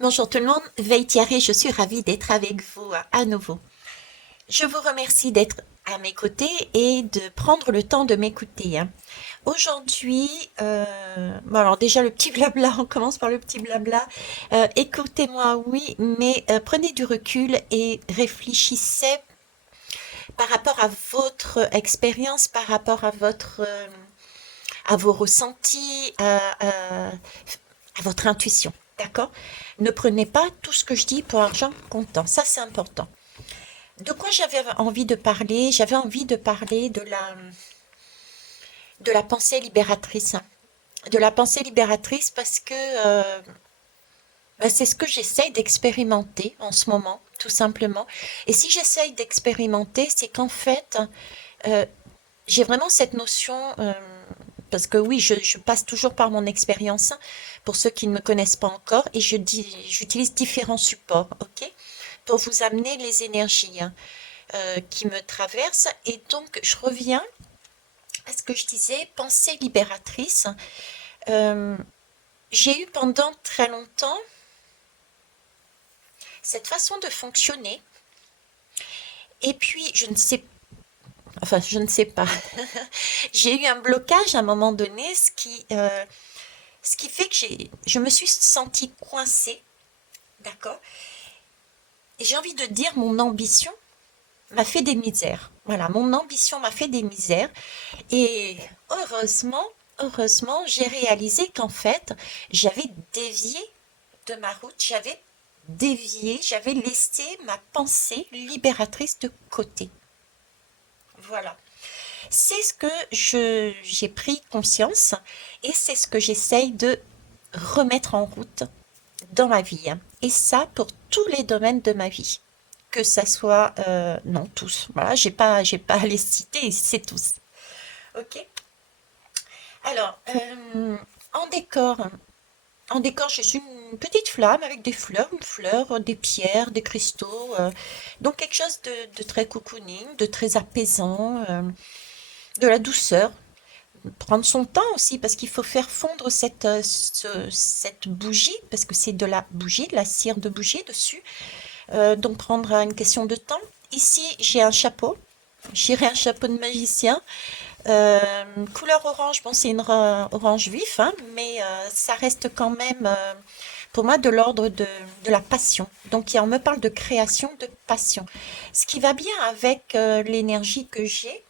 Bonjour tout le monde, Veille Thierry, je suis ravie d'être avec vous à nouveau. Je vous remercie d'être à mes côtés et de prendre le temps de m'écouter, hein. Aujourd'hui, bon alors déjà le petit blabla, on commence par le petit blabla. Écoutez-moi, oui, mais prenez du recul et réfléchissez par rapport à votre expérience, par rapport à à vos ressentis, à votre intuition. D'accord? Ne prenez pas tout ce que je dis pour argent comptant. Ça, c'est important. De quoi j'avais envie de parler? J'avais envie de parler de la pensée libératrice. De la pensée libératrice parce que c'est ce que j'essaye d'expérimenter en ce moment, tout simplement. Et si j'essaye d'expérimenter, c'est qu'en fait, euh, j'ai vraiment cette notion, parce que oui, je passe toujours par mon expérience, hein, pour ceux qui ne me connaissent pas encore, et j'utilise différents supports, ok, pour vous amener les énergies, hein, qui me traversent. Et donc, je reviens à ce que je disais, pensée libératrice. Euh, j'ai eu pendant très longtemps cette façon de fonctionner, et puis je ne sais pas, j'ai eu un blocage à un moment donné, ce qui fait que je me suis sentie coincée, d'accord? Et j'ai envie de dire, mon ambition m'a fait des misères. Voilà, mon ambition m'a fait des misères. Et heureusement, j'ai réalisé qu'en fait, j'avais dévié de ma route, j'avais laissé ma pensée libératrice de côté. Voilà. C'est ce que j'ai pris conscience et c'est ce que j'essaye de remettre en route dans ma vie, hein. Et ça pour tous les domaines de ma vie. Que ça soit, non, tous. Voilà, j'ai pas à les citer, c'est tous. Ok. Alors, en décor, je suis une petite flamme avec des fleurs, une fleur, des pierres, des cristaux. Donc quelque chose de très cocooning, de très apaisant, de la douceur. Prendre son temps aussi parce qu'il faut faire fondre cette bougie parce que c'est de la bougie, de la cire de bougie dessus. Donc prendre une question de temps. Ici, j'ai un chapeau. J'irai un chapeau de magicien. Couleur orange, bon, c'est une orange vif, hein, mais ça reste quand même, pour moi, de l'ordre de la passion. Donc, on me parle de création, de passion. Ce qui va bien avec l'énergie que j'ai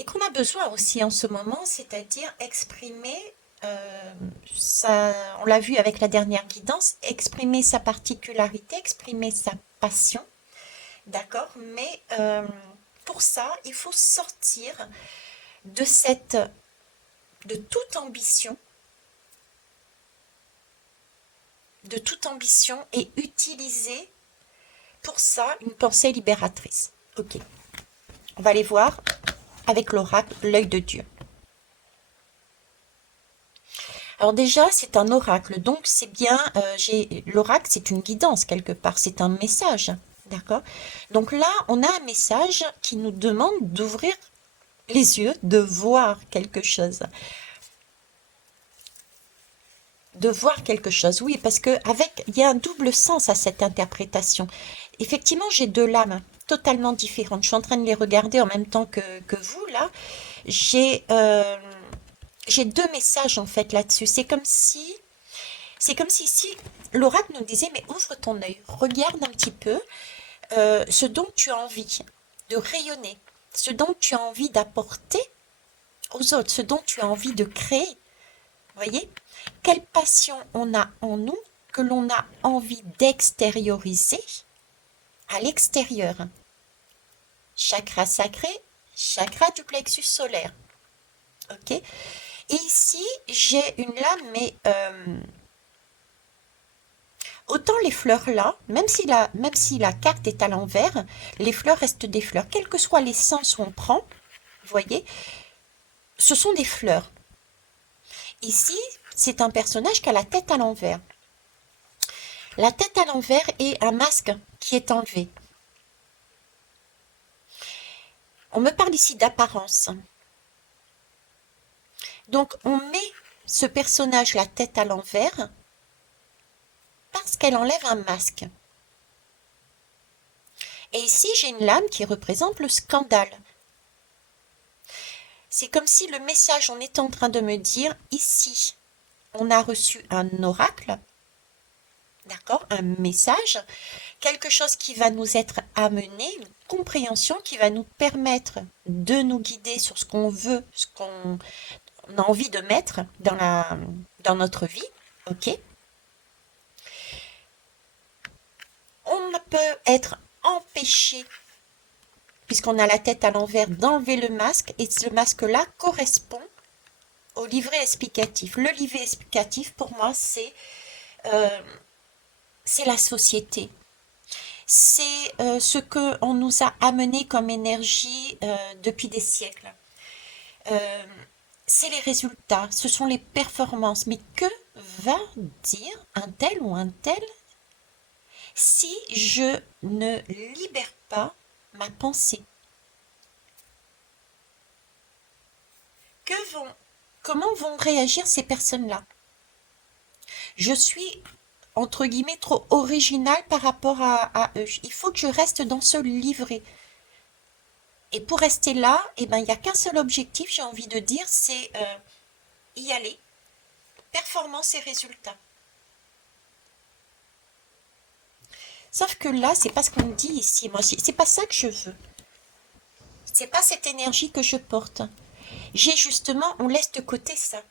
et qu'on a besoin aussi en ce moment, c'est-à-dire exprimer, euh, on l'a vu avec la dernière guidance, exprimer sa particularité, exprimer sa passion, d'accord? Mais pour ça, il faut sortir de de toute ambition, de toute ambition et utiliser pour ça une pensée libératrice. Ok, on va aller voir avec l'oracle, l'œil de Dieu. Alors déjà, c'est un oracle, donc c'est bien, l'oracle, c'est une guidance quelque part, c'est un message, d'accord? Donc là, on a un message qui nous demande d'ouvrir les yeux, de voir quelque chose. De voir quelque chose, oui, parce que il y a un double sens à cette interprétation. Effectivement, j'ai deux lames totalement différentes. Je suis en train de les regarder en même temps que vous, là. J'ai j'ai deux messages, en fait, là-dessus. C'est comme si ici, l'oracle nous disait, mais ouvre ton œil, regarde un petit peu ce dont tu as envie de rayonner, ce dont tu as envie d'apporter aux autres, ce dont tu as envie de créer. Voyez? Quelle passion on a en nous que l'on a envie d'extérioriser à l'extérieur. Chakra sacré, chakra du plexus solaire. Ok? Et ici, j'ai une lame, mais autant les fleurs là, même si la carte est à l'envers, les fleurs restent des fleurs. Quel que soit les sens où on prend, vous voyez, ce sont des fleurs. Ici, c'est un personnage qui a la tête à l'envers. La tête à l'envers et un masque qui est enlevé. On me parle ici d'apparence. Donc on met ce personnage la tête à l'envers parce masque, elle enlève un masque. Et ici, j'ai une lame qui représente le scandale. C'est comme si le message, on était en train de me dire, ici, on a reçu un oracle, d'accord, un message, quelque chose qui va nous être amené, une compréhension qui va nous permettre de nous guider sur ce qu'on veut, ce qu'on a envie de mettre dans notre vie, ok? On peut être empêché, puisqu'on a la tête à l'envers, d'enlever le masque, et ce masque-là correspond au livret explicatif. Le livret explicatif, pour moi, euh, c'est la société. C'est ce qu'on nous a amené comme énergie depuis des siècles. Euh, c'est les résultats, ce sont les performances. Mais que va dire un tel ou un tel si je ne libère pas ma pensée? Que vont, comment vont réagir ces personnes-là? Je suis, entre guillemets, trop originale par rapport à eux. Il faut que je reste dans ce livret. Et pour rester là, eh ben, il n'y a qu'un seul objectif, j'ai envie de dire, c'est y aller. Performance et résultat. Sauf que là, c'est pas ce qu'on me dit ici. Moi, c'est pas ça que je veux. C'est pas cette énergie que je porte. J'ai justement, on laisse de côté ça.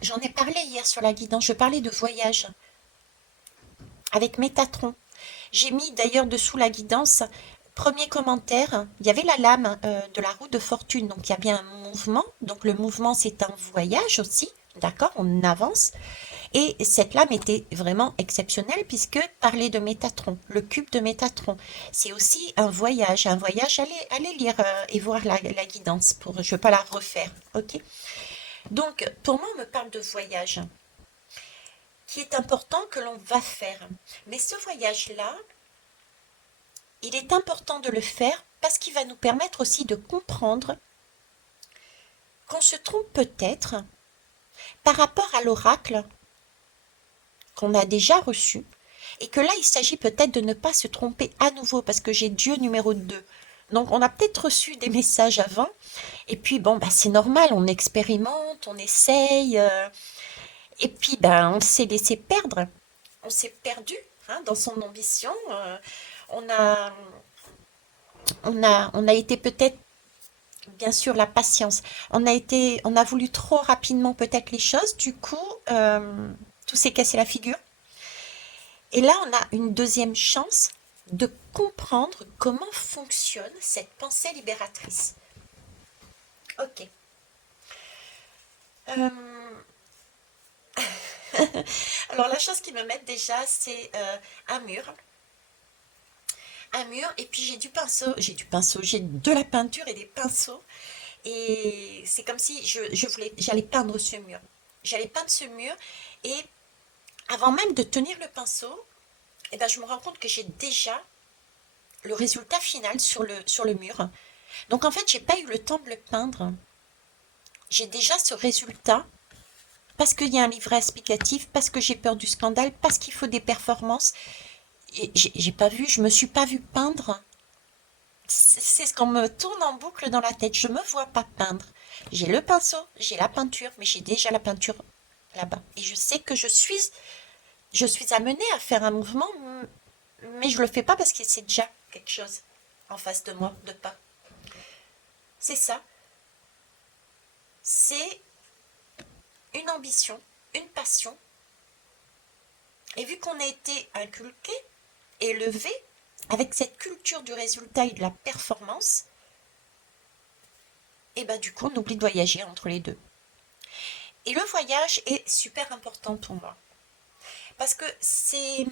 J'en ai parlé hier sur la guidance, je parlais de voyage avec Métatron. J'ai mis d'ailleurs dessous la guidance, premier commentaire, il y avait la lame de la roue de fortune, donc il y a bien un mouvement, donc le mouvement c'est un voyage aussi, d'accord, on avance, et cette lame était vraiment exceptionnelle puisque parlait de Métatron, le cube de Métatron, c'est aussi un voyage, allez lire et voir la guidance, je ne vais pas la refaire, ok. Donc pour moi on me parle de voyage, qui est important que l'on va faire, mais ce voyage-là, il est important de le faire parce qu'il va nous permettre aussi de comprendre qu'on se trompe peut-être par rapport à l'oracle qu'on a déjà reçu et que là, il s'agit peut-être de ne pas se tromper à nouveau parce que j'ai Dieu numéro 2. Donc, on a peut-être reçu des messages avant et puis, bon, bah, c'est normal, on expérimente, on essaye et puis, ben, on s'est laissé perdre. On s'est perdu hein, dans son ambition. On a, on a été peut-être bien sûr, la patience. On a voulu trop rapidement peut-être les choses, du coup, tout s'est cassé la figure. Et là, on a une deuxième chance de comprendre comment fonctionne cette pensée libératrice. Ok. Euh, Alors, la chose qui me met déjà, c'est un mur, et puis j'ai de la peinture et des pinceaux. Et c'est comme si j'allais peindre ce mur. J'allais peindre ce mur et avant même de tenir le pinceau, eh ben, je me rends compte que j'ai déjà le résultat final sur le mur. Donc en fait, j'ai pas eu le temps de le peindre. J'ai déjà ce résultat parce qu'il y a un livret explicatif, parce que j'ai peur du scandale, parce qu'il faut des performances. Et j'ai pas vu, je me suis pas vue peindre. C'est ce qu'on me tourne en boucle dans la tête. Je me vois pas peindre. J'ai le pinceau, j'ai la peinture, mais j'ai déjà la peinture là-bas. Et je sais que je suis amenée à faire un mouvement, mais je le fais pas parce que c'est déjà quelque chose en face de moi, de pas. C'est ça. C'est une ambition, une passion. Et vu qu'on a été inculqué, élevé, avec cette culture du résultat et de la performance, et ben du coup on oublie de voyager entre les deux. Et le voyage est super important pour moi. Parce que c'est...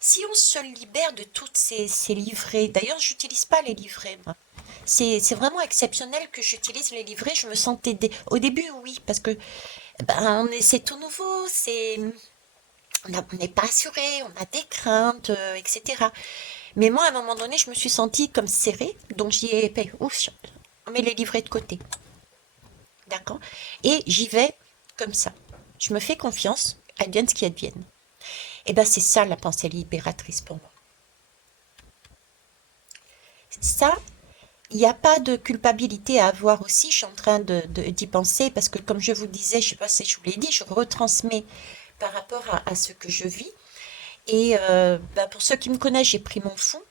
Si on se libère de toutes ces livrets, d'ailleurs j'utilise pas les livrets, moi. C'est vraiment exceptionnel que j'utilise les livrets, je me sentais... Au début oui, parce que ben, c'est tout nouveau, on n'est pas assuré, on a des craintes, etc. Mais moi à un moment donné je me suis sentie comme serrée, donc j'y ai... Ouf, on met les livrets de côté, d'accord? Et j'y vais comme ça. Je me fais confiance, advienne ce qui advienne. Et ben c'est ça la pensée libératrice pour moi. Ça, il n'y a pas de culpabilité à avoir aussi. Je suis en train d'y penser parce que, comme je vous disais, je ne sais pas si je vous l'ai dit, je retransmets par rapport à ce que je vis. Et bah, pour ceux qui me connaissent, j'ai pris mon fou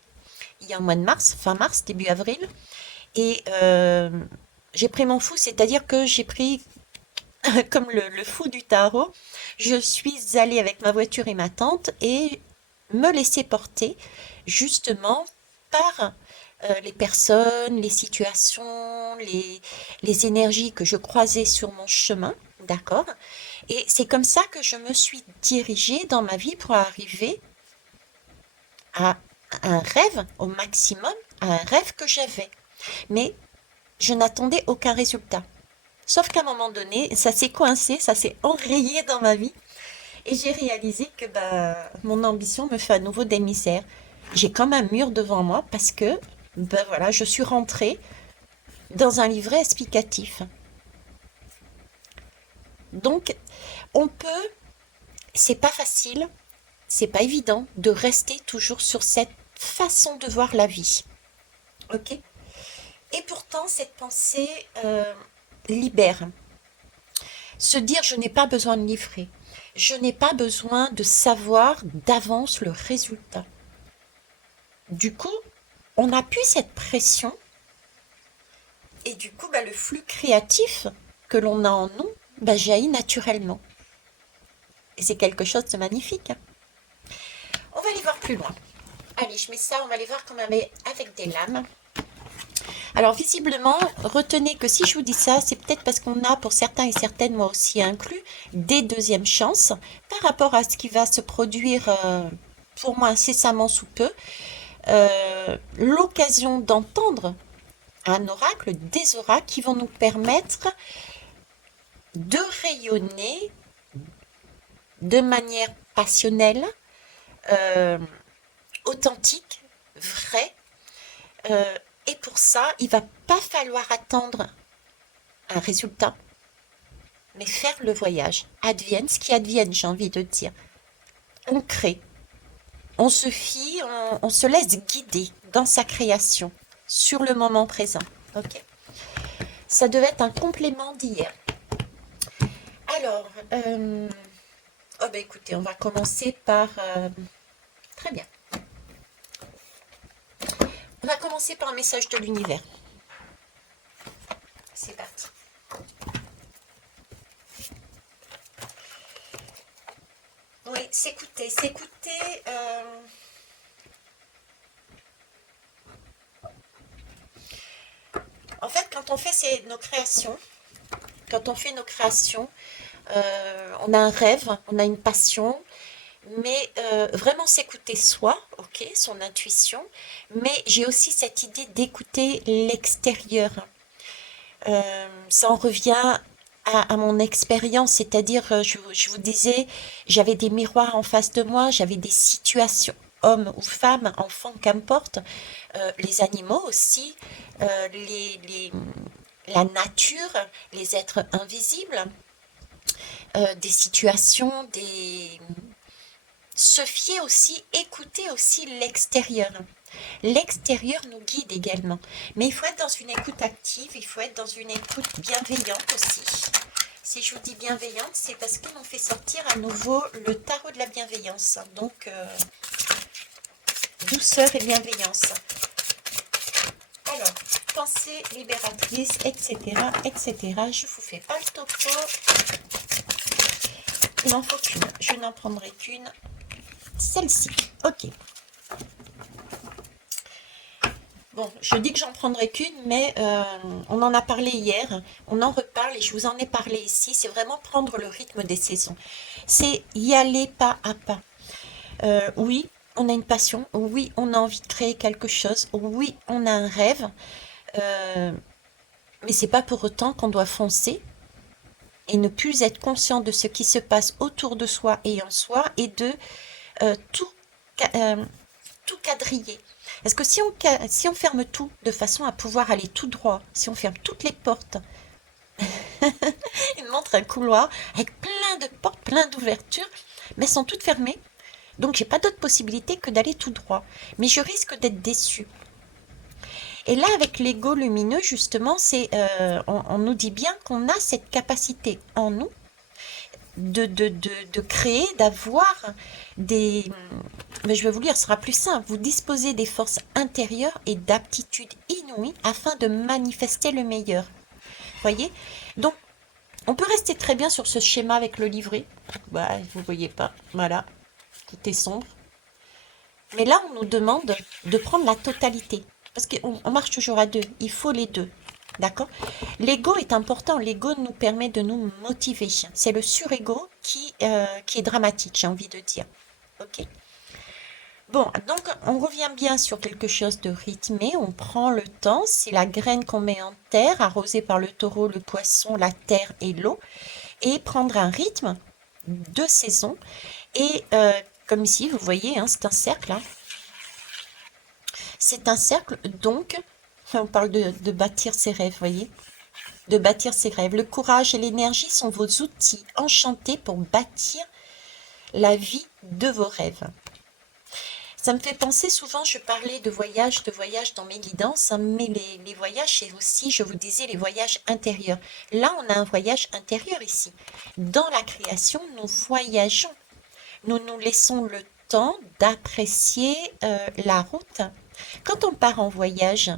il y a un mois de mars, fin mars, début avril. Et j'ai pris mon fou, c'est-à-dire que j'ai pris, comme le fou du tarot, je suis allée avec ma voiture et ma tante et me laisser porter justement par les personnes, les situations, les énergies que je croisais sur mon chemin, d'accord? Et c'est comme ça que je me suis dirigée dans ma vie pour arriver à un rêve au maximum, à un rêve que j'avais. Mais je n'attendais aucun résultat. Sauf qu'à un moment donné, ça s'est coincé, ça s'est enrayé dans ma vie et j'ai réalisé que bah, mon ambition me fait à nouveau des misères. J'ai comme un mur devant moi parce que ben voilà, je suis rentrée dans un livret explicatif. Donc, on peut, c'est pas facile, c'est pas évident de rester toujours sur cette façon de voir la vie. Ok? Et pourtant, cette pensée libère. Se dire, je n'ai pas besoin de livrer. Je n'ai pas besoin de savoir d'avance le résultat. Du coup, on n'a plus cette pression et du coup, bah, le flux créatif que l'on a en nous bah, jaillit naturellement. Et c'est quelque chose de magnifique. On va aller voir plus loin. Allez, je mets ça, on va aller voir comment avec des lames. Alors visiblement, retenez que si je vous dis ça, c'est peut-être parce qu'on a, pour certains et certaines, moi aussi inclus, des deuxièmes chances par rapport à ce qui va se produire pour moi incessamment sous peu. L'occasion d'entendre un oracle, des oracles qui vont nous permettre de rayonner de manière passionnelle, euh, authentique, vraie. Et pour ça, il va pas falloir attendre un résultat, mais faire le voyage. Advienne ce qui advienne, j'ai envie de dire. On crée, on se fie, on se laisse guider dans sa création, sur le moment présent. Ok. Ça devait être un complément d'hier. Alors, oh ben écoutez, on va commencer par... très bien. On va commencer par un message de l'univers. C'est parti. Oui, s'écouter, s'écouter. En fait, quand on fait nos créations, quand on fait nos créations, on a un rêve, on a une passion, mais vraiment s'écouter soi, ok, son intuition, mais j'ai aussi cette idée d'écouter l'extérieur. Ça en revient à mon expérience, c'est-à-dire, je vous disais, j'avais des miroirs en face de moi, j'avais des situations, hommes ou femmes, enfants, qu'importe, les animaux aussi, la nature, les êtres invisibles, des situations, se fier aussi, écouter aussi l'extérieur. L'extérieur nous guide également. Mais il faut être dans une écoute active, il faut être dans une écoute bienveillante aussi. Si je vous dis bienveillante, c'est parce qu'ils m'ont fait sortir à nouveau le tarot de la bienveillance. Donc, douceur et bienveillance. Alors, pensée libératrice, etc., etc. Je vous fais pas le topo. Il n'en faut qu'une. Je n'en prendrai qu'une. Celle-ci. Ok. Bon, je dis que j'en prendrai qu'une, mais on en a parlé hier, on en reparle et je vous en ai parlé ici. C'est vraiment prendre le rythme des saisons. C'est y aller pas à pas. Oui, on a une passion. Oui, on a envie de créer quelque chose. Oui, on a un rêve. euh, mais c'est pas pour autant qu'on doit foncer et ne plus être conscient de ce qui se passe autour de soi et en soi et de euh, tout, euh, tout quadriller. Parce que si on ferme tout de façon à pouvoir aller tout droit, si on ferme toutes les portes, il montre un couloir avec plein de portes, plein d'ouvertures, mais elles sont toutes fermées. Donc, j'ai pas d'autre possibilité que d'aller tout droit. Mais je risque d'être déçue. Et là, avec l'ego lumineux, justement, on nous dit bien qu'on a cette capacité en nous de créer, d'avoir des... Mais je vais vous lire, ce sera plus simple. Vous disposez des forces intérieures et d'aptitudes inouïes afin de manifester le meilleur. Voyez? Donc, on peut rester très bien sur ce schéma avec le livret. Bah, vous voyez pas. Voilà. Tout est sombre. Mais là, on nous demande de prendre la totalité. Parce qu'on marche toujours à deux. Il faut les deux. D'accord? L'ego est important. L'ego nous permet de nous motiver. C'est le surego qui est dramatique, j'ai envie de dire. Ok? Bon, donc on revient bien sur quelque chose de rythmé. On prend le temps. C'est la graine qu'on met en terre, arrosée par le taureau, le poisson, la terre et l'eau. Et prendre un rythme de saison. Et comme ici, vous voyez, hein, c'est un cercle. Hein. C'est un cercle, donc, on parle de bâtir ses rêves, voyez, de bâtir ses rêves. Le courage et l'énergie sont vos outils enchantés pour bâtir la vie de vos rêves. Ça me fait penser souvent, je parlais de voyage dans mes guidances, hein, mais les voyages, c'est aussi, je vous disais, les voyages intérieurs. Là, on a un voyage intérieur ici. Dans la création, nous voyageons. Nous nous laissons le temps d'apprécier la route. Quand on part en voyage,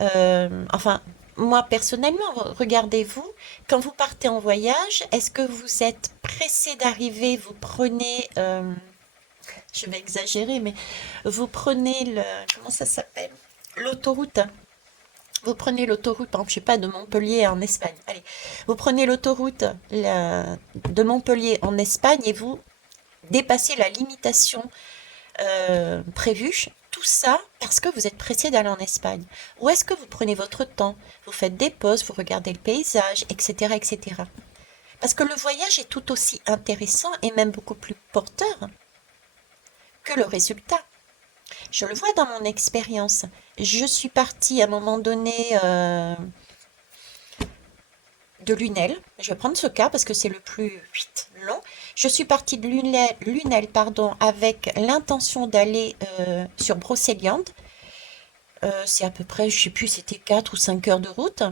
enfin, moi personnellement, regardez-vous, quand vous partez en voyage, est-ce que vous êtes pressé d'arriver, vous prenez, je vais exagérer, mais vous prenez comment ça s'appelle? L'autoroute. Vous prenez l'autoroute, par exemple, je sais pas, de Montpellier en Espagne. Allez, vous prenez l'autoroute de Montpellier en Espagne et vous dépassez la limitation prévue. Tout ça parce que vous êtes pressé d'aller en Espagne. Ou est-ce que vous prenez votre temps, vous faites des pauses, vous regardez le paysage, etc., etc. Parce que le voyage est tout aussi intéressant et même beaucoup plus porteur que le résultat. Je le vois dans mon expérience. Je suis partie à un moment donné de Lunel. Je vais prendre ce cas parce que c'est le plus long. Je suis partie de Lunel, pardon, avec l'intention d'aller sur Brocéliande. C'est à peu près, je sais plus, c'était 4 ou 5 heures de route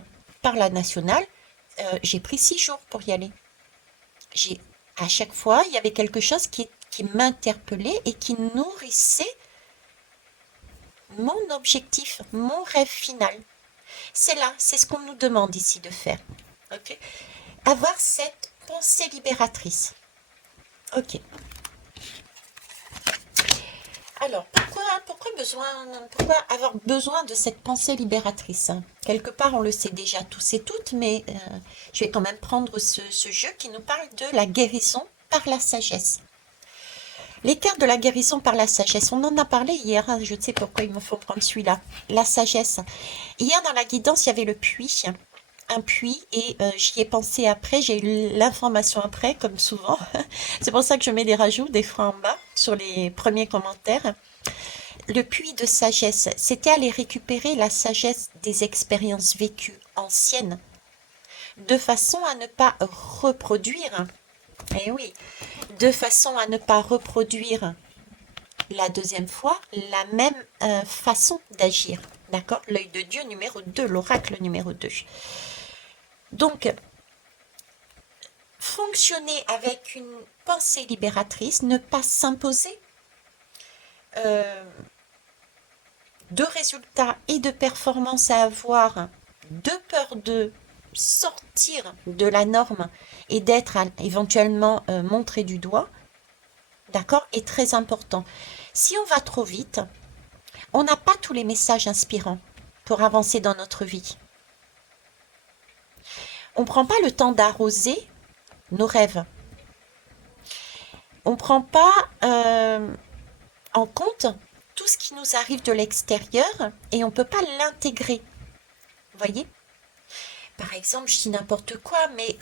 par la nationale. J'ai pris 6 jours pour y aller. À chaque fois, il y avait quelque chose qui m'interpellait et qui nourrissait mon objectif, mon rêve final. C'est là, c'est ce qu'on nous demande ici de faire. Ok? Avoir cette pensée libératrice. Ok. Alors, pourquoi avoir besoin de cette pensée libératrice? Quelque part, on le sait déjà tous et toutes, mais je vais quand même prendre ce jeu qui nous parle de la guérison par la sagesse. Les cartes de la guérison par la sagesse, on en a parlé hier, hein, je ne sais pourquoi il me faut prendre celui-là. La sagesse. Hier, dans la guidance, il y avait le puits. Un puits et j'y ai pensé après, j'ai eu l'information après, comme souvent. C'est pour ça que je mets des rajouts, des fois en bas, sur les premiers commentaires. Le puits de sagesse, c'était aller récupérer la sagesse des expériences vécues anciennes, de façon à ne pas reproduire, eh oui, de façon à ne pas reproduire la deuxième fois la même façon d'agir. D'accord? L'œil de Dieu numéro 2, l'oracle numéro 2. Donc, fonctionner avec une pensée libératrice, ne pas s'imposer de résultats et de performances à avoir, de peur de sortir de la norme et d'être éventuellement montré du doigt, d'accord, est très important. Si on va trop vite, on n'a pas tous les messages inspirants pour avancer dans notre vie. On ne prend pas le temps d'arroser nos rêves. On ne prend pas en compte tout ce qui nous arrive de l'extérieur et on ne peut pas l'intégrer. Vous voyez? Par exemple, je dis n'importe quoi, mais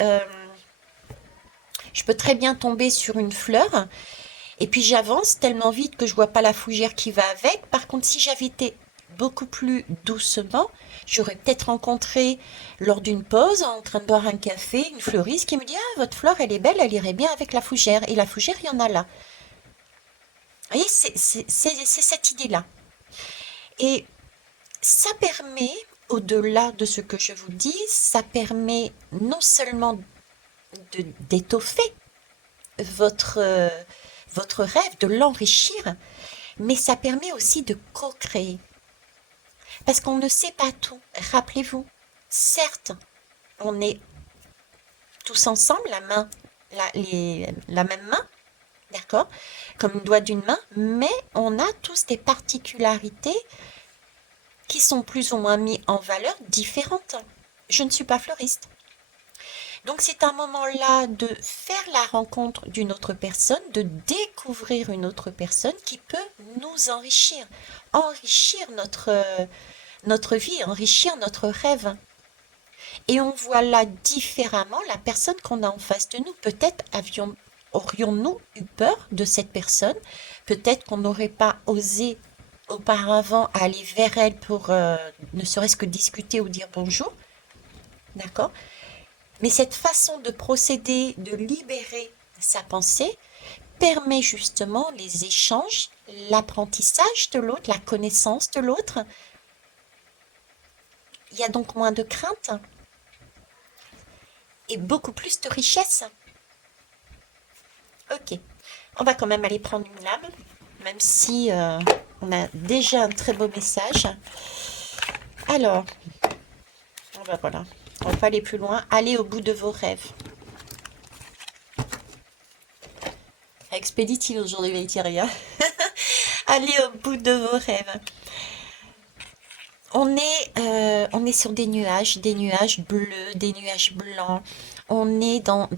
je peux très bien tomber sur une fleur et puis j'avance tellement vite que je vois pas la fougère qui va avec. Par contre, si j'avais été beaucoup plus doucement, j'aurais peut-être rencontré lors d'une pause, en train de boire un café, une fleuriste qui me dit « Ah, votre fleur, elle est belle, elle irait bien avec la fougère. » Et la fougère, il y en a là. Vous voyez, c'est cette idée-là. Et ça permet, au-delà de ce que je vous dis, ça permet non seulement d'étoffer votre, votre rêve, de l'enrichir, mais ça permet aussi de co-créer. Parce qu'on ne sait pas tout. Rappelez-vous, certes, on est tous ensemble, la même main, d'accord, comme le doigt d'une main, mais on a tous des particularités qui sont plus ou moins mises en valeur différentes. Je ne suis pas fleuriste. Donc c'est un moment là de faire la rencontre d'une autre personne, de découvrir une autre personne qui peut nous enrichir, enrichir notre vie, enrichir notre rêve. Et on voit là différemment la personne qu'on a en face de nous. Peut-être aurions-nous eu peur de cette personne, peut-être qu'on n'aurait pas osé auparavant aller vers elle pour ne serait-ce que discuter ou dire bonjour, d'accord? Mais cette façon de procéder, de libérer sa pensée, permet justement les échanges, l'apprentissage de l'autre, la connaissance de l'autre. Il y a donc moins de crainte et beaucoup plus de richesse. Ok, on va quand même aller prendre une lame, même si on a déjà un très beau message. Alors, voilà, on va pas aller plus loin. Allez au bout de vos rêves. Expéditive aujourd'hui, Valkyria. Allez au bout de vos rêves. On est sur des nuages bleus, des nuages blancs. On est dans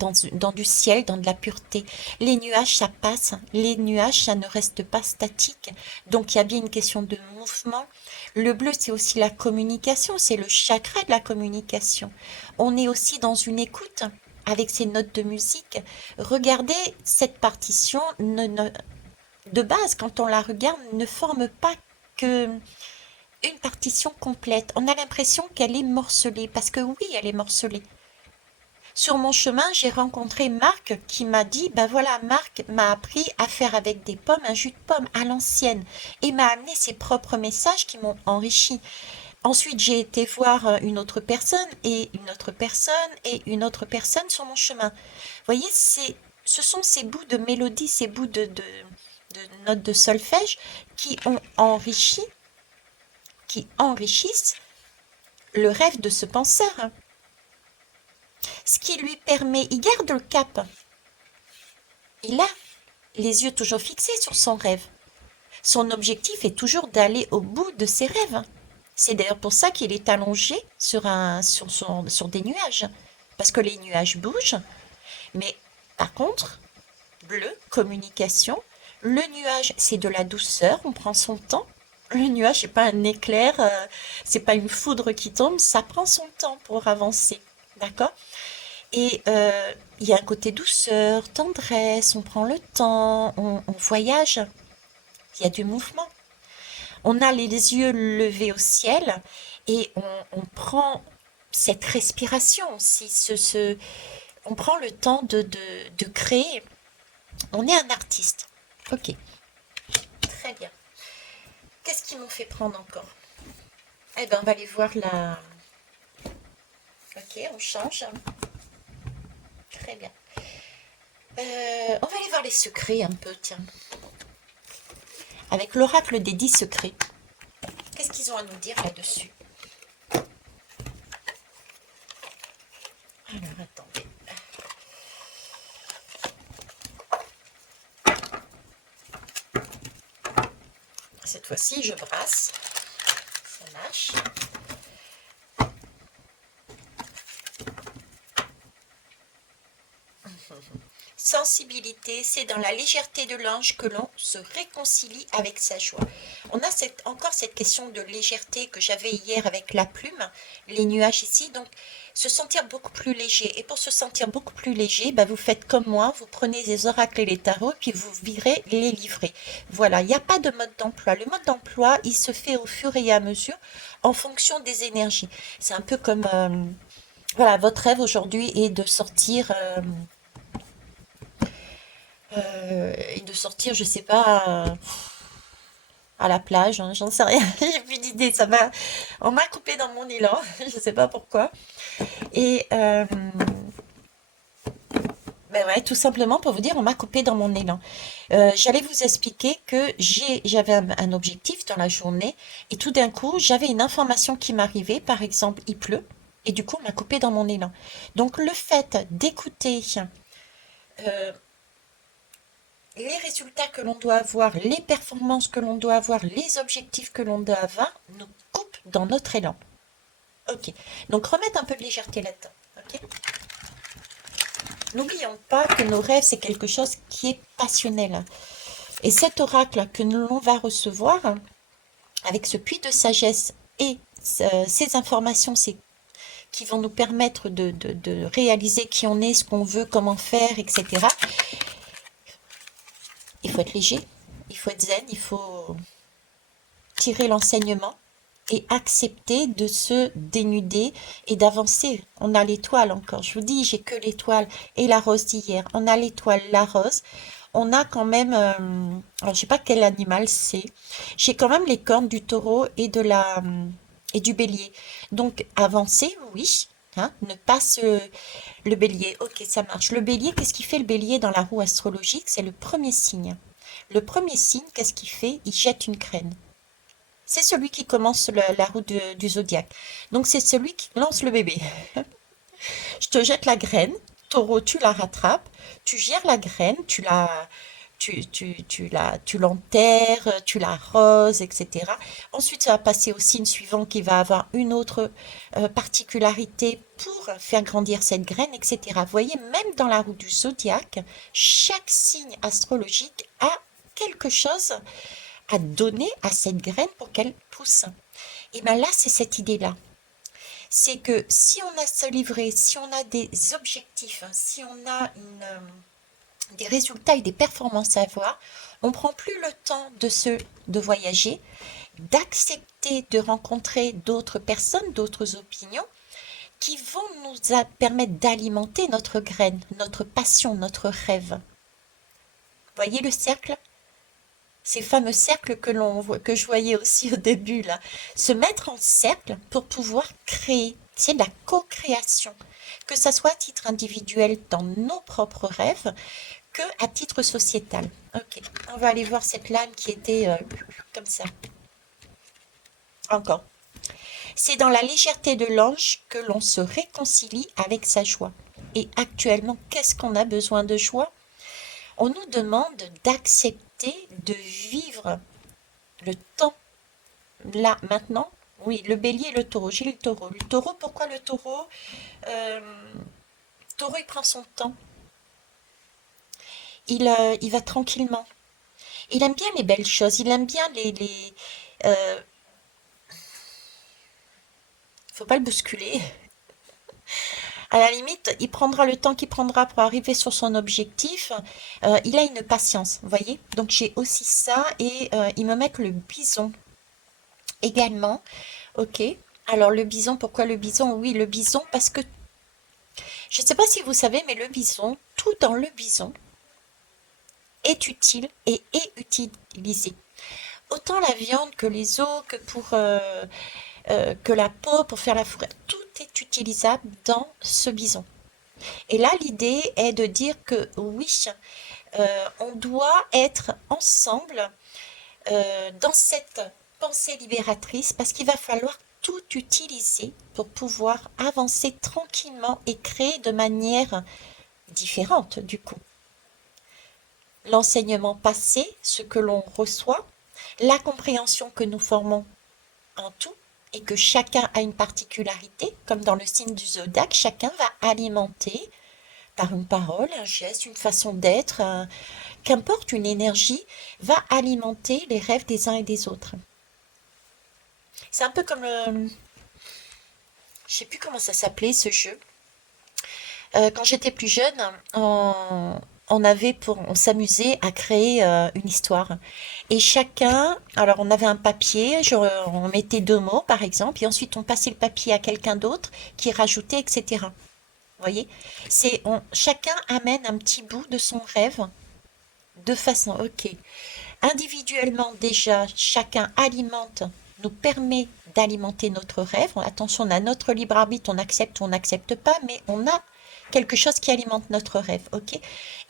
du ciel, dans de la pureté. Les nuages, ça passe. Les nuages, ça ne reste pas statique. Donc, il y a bien une question de mouvement. Le bleu, c'est aussi la communication. C'est le chakra de la communication. On est aussi dans une écoute avec ces notes de musique. Regardez, cette partition, de base, quand on la regarde, ne forme pas que une partition complète. On a l'impression qu'elle est morcelée, parce que oui, elle est morcelée. Sur mon chemin, j'ai rencontré Marc qui m'a dit, ben voilà, Marc m'a appris à faire avec des pommes un jus de pomme à l'ancienne et m'a amené ses propres messages qui m'ont enrichi. Ensuite, j'ai été voir une autre personne et une autre personne et une autre personne sur mon chemin. Vous voyez, ce sont ces bouts de mélodie, ces bouts de notes de solfège qui ont enrichi, qui enrichissent le rêve de ce penseur. Ce qui lui permet, il garde le cap. Il a les yeux toujours fixés sur son rêve. Son objectif est toujours d'aller au bout de ses rêves. C'est d'ailleurs pour ça qu'il est allongé sur des nuages. Parce que les nuages bougent. Mais par contre, bleu, communication. Le nuage, c'est de la douceur, on prend son temps. Le nuage, c'est pas un éclair, c'est pas une foudre qui tombe, ça prend son temps pour avancer. D'accord? Et il y a un côté douceur, tendresse, on prend le temps, on voyage, il y a du mouvement. On a les yeux levés au ciel et on prend cette respiration aussi, on prend le temps de créer. On est un artiste. Ok, très bien. Qu'est-ce qu'ils m'ont fait prendre encore? Eh ben, on va aller voir la... Ok, on change. Très bien. On va aller voir les secrets un peu, tiens. Avec l'oracle des 10 secrets. Qu'est-ce qu'ils ont à nous dire là-dessus? Alors, attendez. Cette fois-ci, je brasse. Ça marche. Sensibilité, c'est dans la légèreté de l'ange que l'on se réconcilie avec sa joie. On a encore cette question de légèreté que j'avais hier avec la plume, les nuages ici, donc se sentir beaucoup plus léger. Et pour se sentir beaucoup plus léger, bah, vous faites comme moi, vous prenez les oracles et les tarots, puis vous virez les livrets. Voilà, il n'y a pas de mode d'emploi. Le mode d'emploi, il se fait au fur et à mesure en fonction des énergies. C'est un peu comme, voilà, votre rêve aujourd'hui est de sortir... Et de sortir, je sais pas, à la plage, hein, j'en sais rien, j'ai plus d'idée, on m'a coupé dans mon élan, je sais pas pourquoi. Et ben ouais, tout simplement pour vous dire, on m'a coupé dans mon élan. J'allais vous expliquer que j'avais un objectif dans la journée et tout d'un coup, j'avais une information qui m'arrivait, par exemple, il pleut, et du coup, on m'a coupé dans mon élan. Donc, le fait d'écouter euh, les résultats que l'on doit avoir, les performances que l'on doit avoir, les objectifs que l'on doit avoir, nous coupe dans notre élan. Ok. Donc, remettre un peu de légèreté là-dedans. Ok. N'oublions pas que nos rêves, c'est quelque chose qui est passionnel. Et cet oracle que l'on va recevoir, avec ce puits de sagesse et ces informations qui vont nous permettre de réaliser qui on est, ce qu'on veut, comment faire, etc. Il faut être léger, il faut être zen, il faut tirer l'enseignement et accepter de se dénuder et d'avancer. On a l'étoile encore. Je vous dis, j'ai que l'étoile et la rose d'hier. On a l'étoile, la rose. On a quand même, alors je sais pas quel animal c'est. J'ai quand même les cornes du taureau et du bélier. Donc avancer, oui. Hein, ne pas se... Le bélier, ok, ça marche. Le bélier, qu'est-ce qu'il fait le bélier dans la roue astrologique? C'est le premier signe. Le premier signe, qu'est-ce qu'il fait? Il jette une graine. C'est celui qui commence la roue du zodiaque. Donc c'est celui qui lance le bébé. Je te jette la graine, taureau, tu la rattrapes, tu gères la graine, tu l'enterres, tu l'arroses, etc. Ensuite, ça va passer au signe suivant qui va avoir une autre particularité pour faire grandir cette graine, etc. Vous voyez, même dans la roue du zodiaque, chaque signe astrologique a quelque chose à donner à cette graine pour qu'elle pousse. Et bien là, c'est cette idée-là. C'est que si on a se livrer, si on a des objectifs, hein, si on a des résultats et des performances à avoir, on prend plus le temps de voyager, d'accepter de rencontrer d'autres personnes, d'autres opinions qui vont nous permettre d'alimenter notre graine, notre passion, notre rêve. Voyez le cercle? Ces fameux cercles que je voyais aussi au début là, se mettre en cercle pour pouvoir créer. C'est de la co-création, que ça soit à titre individuel dans nos propres rêves, que à titre sociétal. Ok, on va aller voir cette lame qui était comme ça. Encore. C'est dans la légèreté de l'ange que l'on se réconcilie avec sa joie. Et actuellement, qu'est-ce qu'on a besoin de joie? On nous demande d'accepter de vivre le temps là, maintenant. Oui, le bélier et le taureau. J'ai le taureau. Le taureau, pourquoi le taureau? Euh, Taureau, il prend son temps. Il va tranquillement. Il aime bien les belles choses. Il aime bien euh, faut pas le bousculer. À la limite, il prendra le temps qu'il prendra pour arriver sur son objectif. Il a une patience, vous voyez. Donc j'ai aussi ça et ils me mettent le bison également. Ok. Alors le bison, pourquoi le bison? Oui, le bison parce que je ne sais pas si vous savez, mais le bison, tout dans le bison est utile et est utilisé. Autant la viande que les os, que la peau pour faire la fourrure, tout est utilisable dans ce bison. Et là, l'idée est de dire que oui, on doit être ensemble dans cette pensée libératrice parce qu'il va falloir tout utiliser pour pouvoir avancer tranquillement et créer de manière différente du coup. L'enseignement passé, ce que l'on reçoit, la compréhension que nous formons en tout et que chacun a une particularité, comme dans le signe du zodiaque, chacun va alimenter par une parole, un geste, une façon d'être, qu'importe une énergie, va alimenter les rêves des uns et des autres. C'est un peu comme je sais plus comment ça s'appelait ce jeu. Quand j'étais plus jeune, on s'amusait à créer une histoire. Et chacun, alors on avait un papier, on mettait deux mots par exemple, et ensuite on passait le papier à quelqu'un d'autre qui rajoutait, etc. Vous voyez? Chacun amène un petit bout de son rêve Deux façons, ok. Individuellement, déjà, chacun alimente, nous permet d'alimenter notre rêve. Attention, on a notre libre arbitre, on accepte ou on n'accepte pas, mais on a quelque chose qui alimente notre rêve, ok?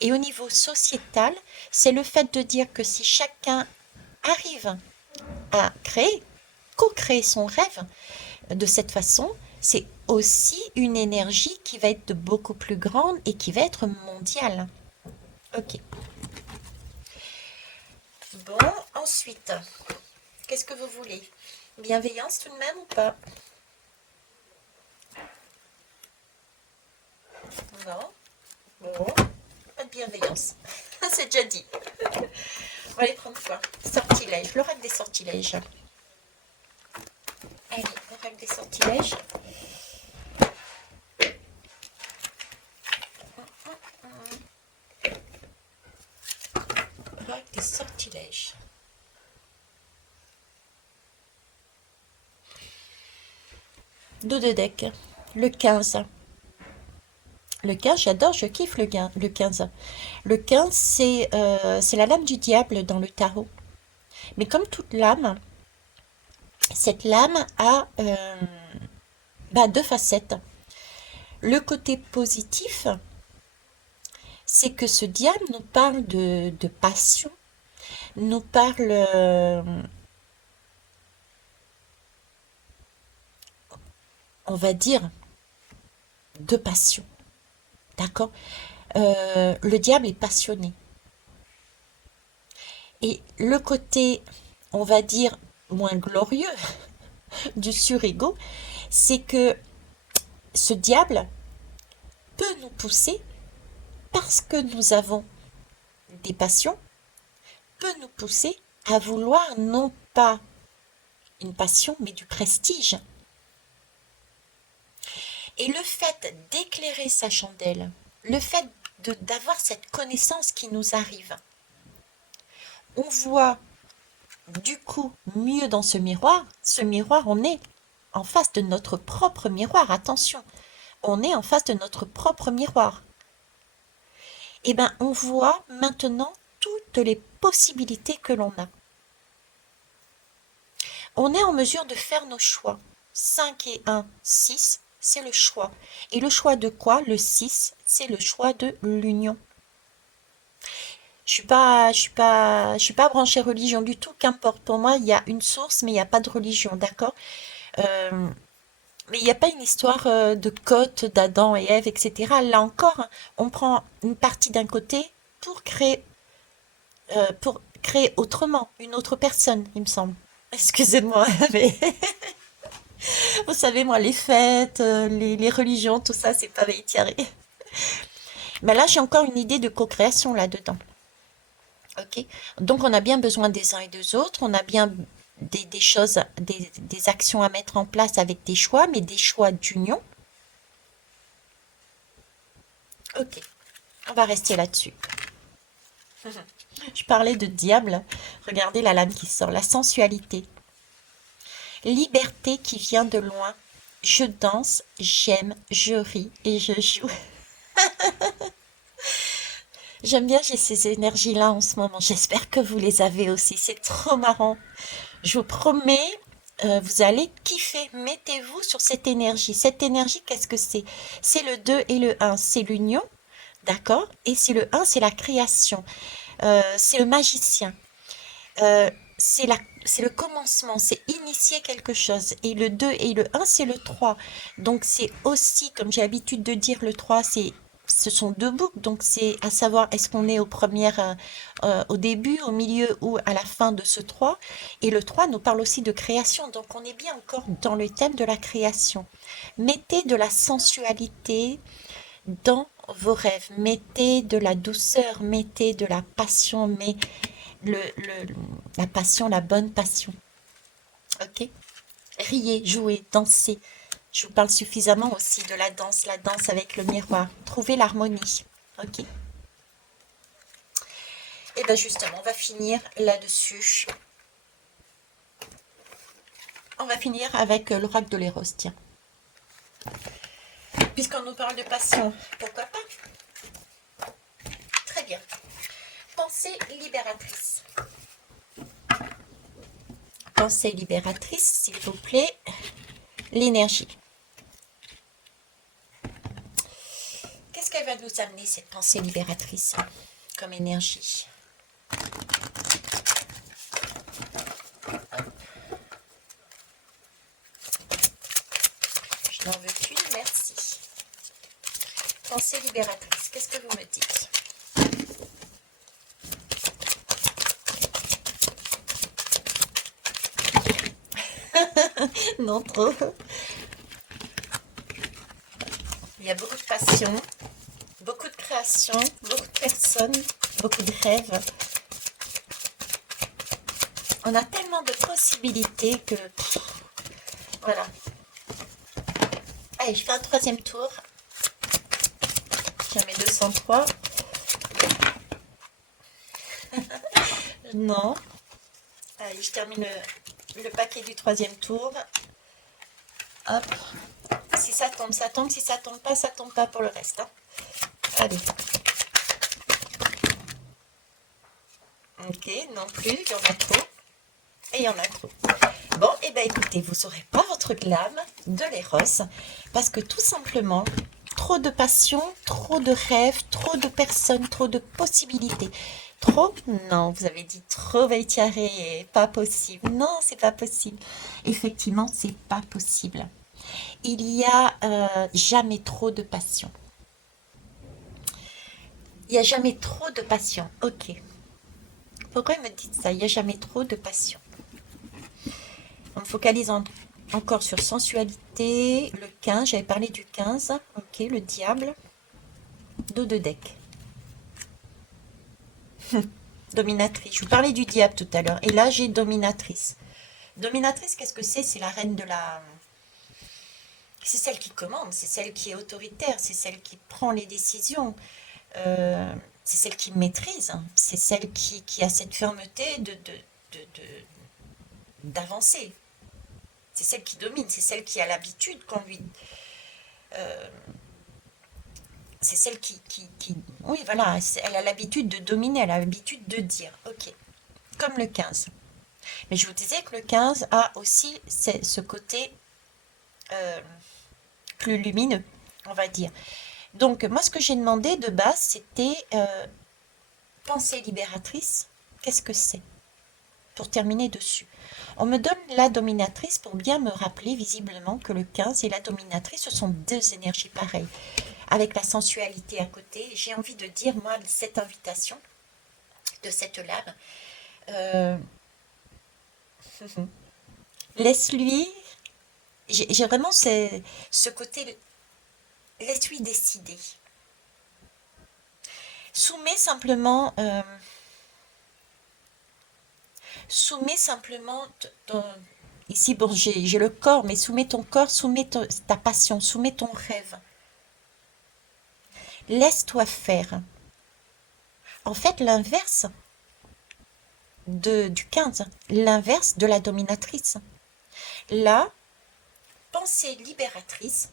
Et au niveau sociétal, c'est le fait de dire que si chacun arrive à créer, co-créer son rêve de cette façon, c'est aussi une énergie qui va être de beaucoup plus grande et qui va être mondiale. Ok. Bon, ensuite, qu'est-ce que vous voulez? Bienveillance tout de même ou pas? Non? Bon, pas de bienveillance. C'est déjà dit. On va aller prendre quoi? Sortilège, l'oracle des sortilèges. Allez, l'oracle des sortilèges. L'oracle des sortilèges. Dos de deck. Le 15. Le 15, j'adore, je kiffe le 15. Le 15, c'est la lame du diable dans le tarot. Mais comme toute lame, cette lame a deux facettes. Le côté positif, c'est que ce diable nous parle de passion, nous parle, on va dire, de passion. D'accord? Le diable est passionné. Et le côté, on va dire, moins glorieux du surego, c'est que ce diable peut nous pousser, parce que nous avons des passions, peut nous pousser à vouloir non pas une passion, mais du prestige. Et le fait d'éclairer sa chandelle, le fait d'avoir cette connaissance qui nous arrive, on voit du coup mieux dans ce miroir. Ce miroir, on est en face de notre propre miroir. Attention, on est en face de notre propre miroir. Et bien, on voit maintenant toutes les possibilités que l'on a. On est en mesure de faire nos choix. 5 et 1, 6, c'est le choix. Et le choix de quoi? Le 6, c'est le choix de l'union. Je suis pas branchée religion du tout, qu'importe. Pour moi, il y a une source, mais il n'y a pas de religion, d'accord? Euh, mais il n'y a pas une histoire de Côte, d'Adam et Ève, etc. Là encore, on prend une partie d'un côté pour créer autrement, une autre personne, il me semble. Excusez-moi, mais vous savez, moi, les fêtes, les religions, tout ça, c'est pas Thierry. Mais là, j'ai encore une idée de co-création là-dedans. Ok? Donc, on a bien besoin des uns et des autres. On a bien des choses, des actions à mettre en place avec des choix, mais des choix d'union. Ok, on va rester là-dessus. Je parlais de diable. Regardez la lame qui sort. La sensualité. Liberté qui vient de loin. Je danse, j'aime, je ris et je joue. J'aime bien, j'ai ces énergies-là en ce moment. J'espère que vous les avez aussi. C'est trop marrant. Je vous promets, vous allez kiffer. Mettez-vous sur cette énergie. Cette énergie, qu'est-ce que c'est? C'est le 2 et le un. C'est l'union, d'accord? Et c'est le un, c'est la création. C'est le magicien. Euh, c'est le commencement, c'est initier quelque chose. Et le 2 et le un, c'est le 3. Donc c'est aussi, comme j'ai l'habitude de dire, le 3, ce sont deux boucles. Donc c'est à savoir, est-ce qu'on est au début, au milieu ou à la fin de ce 3. Et le 3 nous parle aussi de création. Donc on est bien encore dans le thème de la création. Mettez de la sensualité dans vos rêves. Mettez de la douceur, mettez de la passion, mais le, le- la passion, la bonne passion. Ok? Riez, jouez, dansez. Je vous parle suffisamment aussi de la danse avec le miroir. Trouvez l'harmonie. Ok? Et bien justement, on va finir là-dessus. On va finir avec l'oracle de l'Éros, tiens. Puisqu'on nous parle de passion, pourquoi pas? Très bien. Pensée libératrice. Pensée libératrice, s'il vous plaît. L'énergie. Qu'est-ce qu'elle va nous amener, cette pensée libératrice, comme énergie? Je n'en veux qu'une, merci. Pensée libératrice, qu'est-ce que vous me dites? Non, trop. Il y a beaucoup de passion, beaucoup de création, beaucoup de personnes, beaucoup de rêves. On a tellement de possibilités que... Voilà. Allez, je fais un troisième tour. J'ai mes 203. Non. Allez, je termine le paquet du troisième tour. Hop. Si ça tombe, ça tombe. Si ça tombe pas, ça tombe pas pour le reste. Hein. Allez. Ok, non plus, il y en a trop. Et il y en a trop. Bon, et bien écoutez, vous n'aurez pas votre glam de l'éros parce que tout simplement, trop de passion, trop de rêves, trop de personnes, trop de possibilités. Trop? Non, vous avez dit trop Veitiaré, pas possible. Non, c'est pas possible. Effectivement, c'est pas possible. Il y a jamais trop de passion. Il n'y a jamais trop de passion. Ok. Pourquoi me dites ça? Il n'y a jamais trop de passion. On me focalise encore sur sensualité. Le 15, j'avais parlé du 15. Ok, le diable. Dos de deck. Dominatrice. Je vous parlais du diable tout à l'heure. Et là, j'ai dominatrice. Dominatrice, qu'est-ce que c'est? C'est la reine de la... C'est celle qui commande, c'est celle qui est autoritaire, c'est celle qui prend les décisions. C'est celle qui maîtrise, hein. C'est celle qui a cette fermeté d'avancer. C'est celle qui domine, c'est celle qui a l'habitude qu'on lui... c'est celle qui... Oui, voilà, elle a l'habitude de dominer, elle a l'habitude de dire. Ok, comme le 15. Mais je vous disais que le 15 a aussi ce côté plus lumineux, on va dire. Donc, moi, ce que j'ai demandé de base, c'était pensée libératrice. Qu'est-ce que c'est? Pour terminer dessus. On me donne la dominatrice pour bien me rappeler visiblement que le 15 et la dominatrice, ce sont deux énergies pareilles. Avec la sensualité à côté, j'ai envie de dire, moi, cette invitation de cette lame, laisse-lui, j'ai vraiment ce côté, laisse-lui décider. Soumets simplement... soumets simplement ici, bon, j'ai le corps, mais soumets ton corps, soumets ta passion, soumets ton rêve. Laisse-toi faire. En fait, l'inverse du 15, l'inverse de la dominatrice. La pensée libératrice,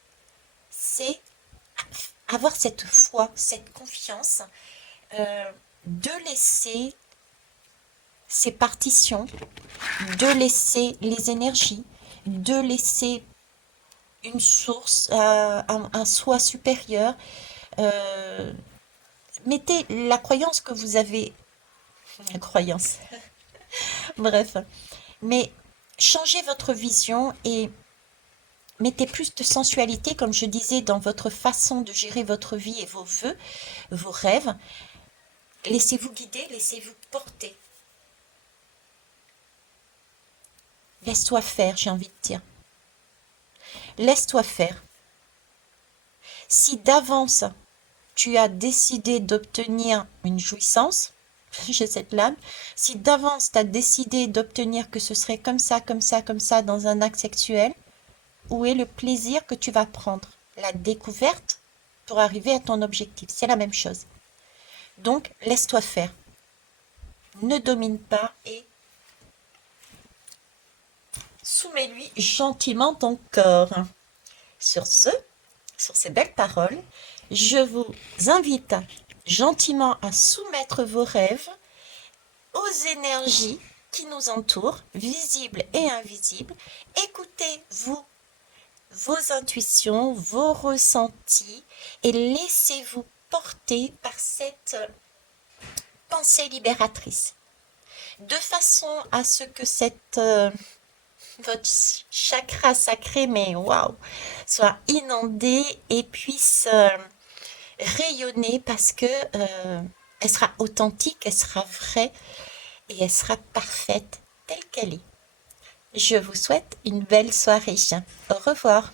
c'est avoir cette foi, cette confiance, de laisser ces partitions, de laisser les énergies, de laisser une source, un soi supérieur. Mettez la croyance que vous avez, la croyance, bref, mais changez votre vision et mettez plus de sensualité, comme je disais, dans votre façon de gérer votre vie et vos vœux, vos rêves. Laissez-vous guider, laissez-vous porter. Laisse-toi faire, j'ai envie de dire. Laisse-toi faire. Si d'avance, tu as décidé d'obtenir une jouissance, j'ai cette lame, si d'avance, tu as décidé d'obtenir que ce serait comme ça, comme ça, comme ça dans un acte sexuel, où est le plaisir que tu vas prendre? La découverte pour arriver à ton objectif. C'est la même chose. Donc, laisse-toi faire. Ne domine pas et soumets-lui gentiment ton corps. Sur ces belles paroles, je vous invite gentiment à soumettre vos rêves, aux énergies qui nous entourent, visibles et invisibles. Écoutez-vous, vos intuitions, vos ressentis et laissez-vous porter par cette pensée libératrice. De façon à ce que votre chakra sacré, mais waouh, soit inondé et puisse rayonner parce que elle sera authentique, elle sera vraie et elle sera parfaite telle qu'elle est. Je vous souhaite une belle soirée. Au revoir.